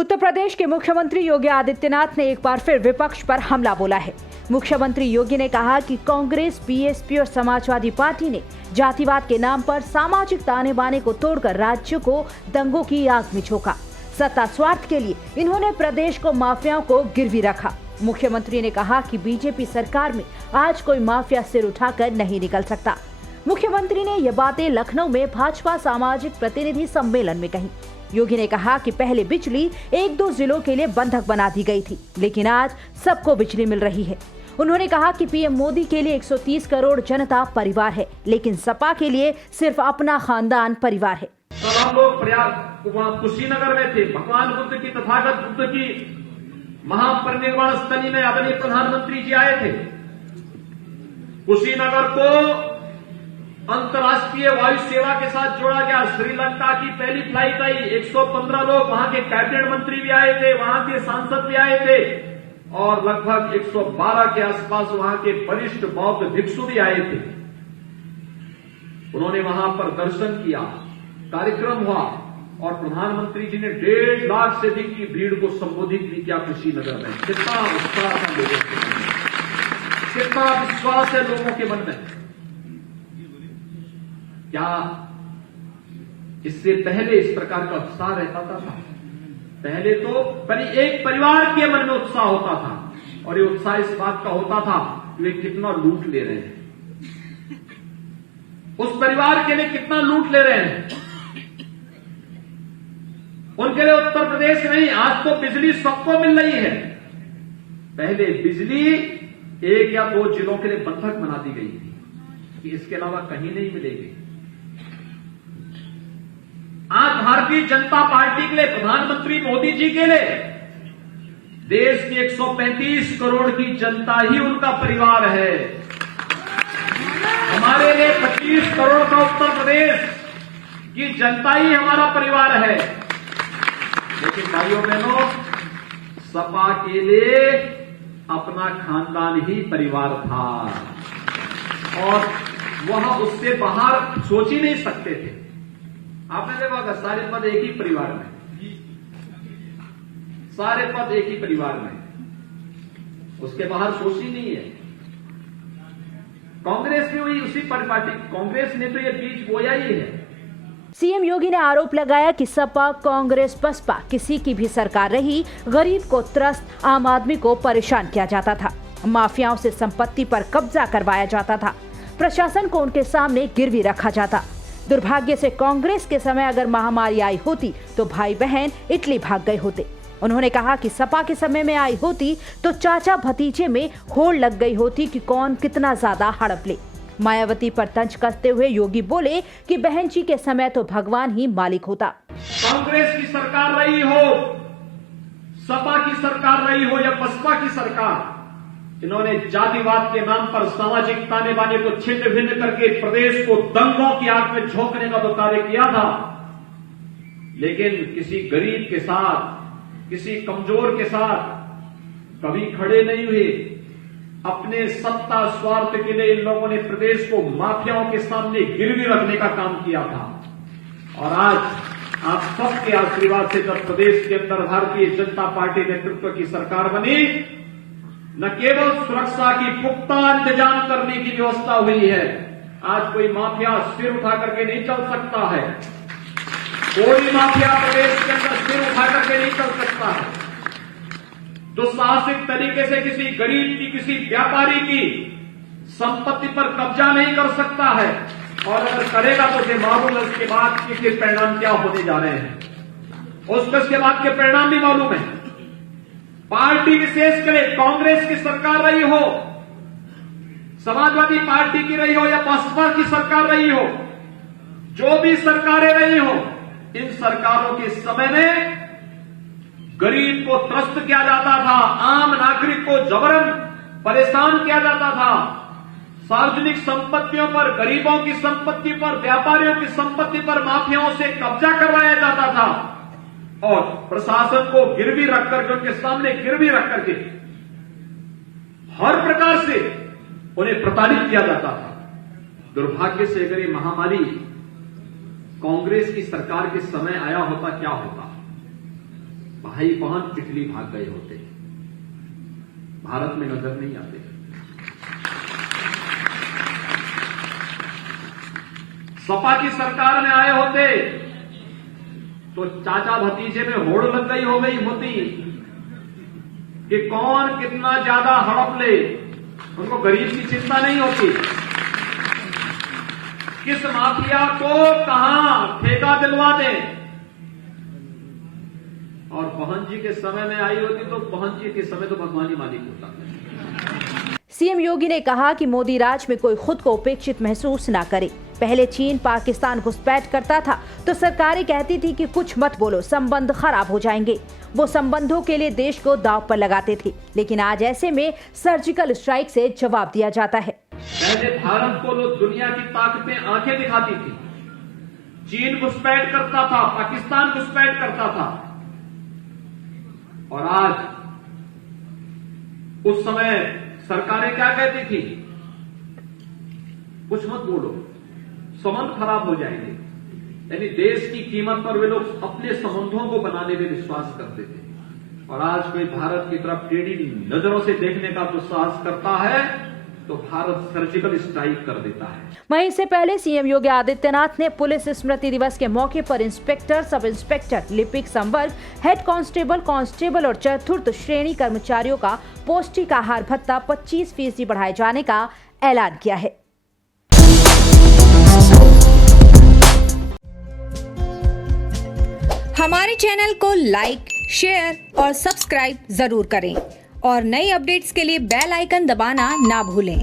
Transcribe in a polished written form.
उत्तर प्रदेश के मुख्यमंत्री योगी आदित्यनाथ ने एक बार फिर विपक्ष पर हमला बोला है। मुख्यमंत्री योगी ने कहा कि कांग्रेस, बीएसपी और समाजवादी पार्टी ने जातिवाद के नाम पर सामाजिक ताने बाने को तोड़कर राज्य को दंगों की आग में झोंका। सत्ता स्वार्थ के लिए इन्होंने प्रदेश को माफियाओं को गिरवी रखा। मुख्यमंत्री ने कहा कि बीजेपी सरकार में आज कोई माफिया सिर उठाकर नहीं निकल सकता। मुख्यमंत्री ने ये बातें लखनऊ में भाजपा सामाजिक प्रतिनिधि सम्मेलन में कही। योगी ने कहा कि पहले बिजली 1-2 जिलों के लिए बंधक बना दी गई थी, लेकिन आज सबको बिजली मिल रही है। उन्होंने कहा कि पीएम मोदी के लिए 130 करोड़ जनता परिवार है, लेकिन सपा के लिए सिर्फ अपना खानदान परिवार है। हम लोग कुशीनगर में थे, भगवान बुद्ध की, तथागत बुद्ध की महापरिनिर्वाण स्थली में आदरणीय प्रधानमंत्री जी आए थे। कुशीनगर को अंतर्राष्ट्रीय वायु सेवा के साथ जोड़ा गया। श्रीलंका की पहली फ्लाइट आई, 115 लोग, वहां के कैबिनेट मंत्री भी आए थे, वहां के सांसद भी आए थे और लगभग 112 के आसपास वहां के वरिष्ठ बौद्ध भिक्षु भी आए थे। उन्होंने वहां पर दर्शन किया, कार्यक्रम हुआ और प्रधानमंत्री जी ने 1.5 लाख से अधिक की भीड़ को संबोधित भी किया कुशीनगर में। कितना उत्साह था लोगों के मन में, कितना विश्वास है लोगों के मन में। क्या इससे पहले इस प्रकार का उत्साह रहता था? पहले तो एक परिवार के मन में उत्साह होता था और ये उत्साह इस बात का होता था कि वे कितना लूट ले रहे हैं, उस परिवार के लिए कितना लूट ले रहे हैं। उनके लिए उत्तर प्रदेश नहीं, आज तो बिजली सबको मिल रही है। पहले बिजली 1 या 2 जिलों के लिए बंधक बना दी गई थी कि इसके अलावा कहीं नहीं मिलेगी। आज भारतीय जनता पार्टी के लिए, प्रधानमंत्री मोदी जी के लिए देश की 135 करोड़ की जनता ही उनका परिवार है। हमारे लिए 25 करोड़ का उत्तर प्रदेश की जनता ही हमारा परिवार है। लेकिन भाइयों बहनों, सपा के लिए अपना खानदान ही परिवार था और वह उससे बाहर सोच ही नहीं सकते थे। आपने देखा होगा, सारे पद एक ही परिवार में, सारे पद एक ही परिवार में, उसके बाहर सोच ही नहीं है। कांग्रेस में हुई उसी पार्टी, कांग्रेस ने तो ये बीज बोया ही है। सीएम योगी ने आरोप लगाया कि सपा, कांग्रेस, बसपा किसी की भी सरकार रही, गरीब को त्रस्त, आम आदमी को परेशान किया जाता था, माफियाओं से संपत्ति पर कब्जा करवाया जाता था, प्रशासन को उनके सामने गिरवी रखा जाता। दुर्भाग्य से कांग्रेस के समय अगर महामारी आई होती तो भाई बहन इटली भाग गए होते। उन्होंने कहा कि सपा के समय में आई होती तो चाचा भतीजे में होड़ लग गई होती कि कौन कितना ज्यादा हड़प ले। मायावती पर तंज कसते हुए योगी बोले कि बहन जी के समय तो भगवान ही मालिक होता। कांग्रेस की सरकार रही हो, सपा की सरकार रही हो या बसपा की सरकार, इन्होंने जातिवाद के नाम पर सामाजिक ताने बाने को छिन्न भिन्न करके प्रदेश को दंगों की आग में झोंकने का तो कार्य किया था। लेकिन किसी गरीब के साथ, किसी कमजोर के साथ कभी खड़े नहीं हुए। अपने सत्ता स्वार्थ के लिए इन लोगों ने प्रदेश को माफियाओं के सामने गिरवी रखने का काम किया था। और आज आप सबके आशीर्वाद से जब प्रदेश के अंदर भारतीय जनता पार्टी नेतृत्व की सरकार बनी, न केवल सुरक्षा की पुख्ता इंतजाम करने की व्यवस्था हुई है, आज कोई माफिया सिर उठा करके नहीं चल सकता है। कोई माफिया प्रदेश के अंदर सिर उठा करके नहीं चल सकता है। दुस्साहसिक तरीके से किसी गरीब की, किसी व्यापारी की संपत्ति पर कब्जा नहीं कर सकता है और अगर करेगा तो उसे मालूम है उसके बाद के परिणाम क्या होने जा रहे हैं। उसके बाद के परिणाम भी मालूम है। पार्टी विशेष के लिए कांग्रेस की सरकार रही हो, समाजवादी पार्टी की रही हो या बसपा की सरकार रही हो, जो भी सरकारें रही हो, इन सरकारों के समय में गरीब को त्रस्त किया जाता था, आम नागरिक को जबरन परेशान किया जाता था। सार्वजनिक संपत्तियों पर, गरीबों की संपत्ति पर, व्यापारियों की संपत्ति पर माफियाओं से कब्जा करवाया जाता था और प्रशासन को गिरवी रख करके, उनके सामने गिरवी रख करके हर प्रकार से उन्हें प्रताड़ित किया जाता था। दुर्भाग्य से अगर ये महामारी कांग्रेस की सरकार के समय आया होता क्या होता? भाई बहन इटली भाग गए होते, भारत में नजर नहीं आते। सपा की सरकार में आए होते तो चाचा भतीजे में होड़ लग गई हो गई होती कि कौन कितना ज्यादा हड़प ले। उनको गरीब की चिंता नहीं होती, किस माफिया को कहां ठेका दिलवा दे। और बहन जी के समय में आई होती तो बहन जी के समय तो भगवान ही मालिक होता। सीएम योगी ने कहा कि मोदी राज में कोई खुद को उपेक्षित महसूस ना करे। पहले चीन पाकिस्तान घुसपैठ करता था तो सरकारें कहती थी कि कुछ मत बोलो, संबंध खराब हो जाएंगे। वो संबंधों के लिए देश को दांव पर लगाते थे, लेकिन आज ऐसे में सर्जिकल स्ट्राइक से जवाब दिया जाता है। पहले भारत को लोग दुनिया की ताकतें आंखें दिखाती थी, चीन घुसपैठ करता था, पाकिस्तान घुसपैठ करता था, और आज उस समय सरकारें क्या कहती थी, कुछ मत बोलो, संबंध खराब हो जाएंगे। यानी देश की कीमत पर वे लोग अपने संबंधों को बनाने में विश्वास करते थे। और आज कोई भारत की तरफ टेढ़ी नजरों से देखने का दुस्साहस करता है तो भारत सर्जिकल स्ट्राइक कर देता है। वहीं इससे पहले सीएम योगी आदित्यनाथ ने पुलिस स्मृति दिवस के मौके पर इंस्पेक्टर, सब इंस्पेक्टर, लिपिक संवर्ग, हेड कांस्टेबल और चतुर्थ श्रेणी कर्मचारियों का पौष्टिक आहार भत्ता 25% बढ़ाए जाने का ऐलान किया है। हमारे चैनल को लाइक, शेयर और सब्सक्राइब जरूर करें और नई अपडेट्स के लिए बेल आइकन दबाना ना भूलें।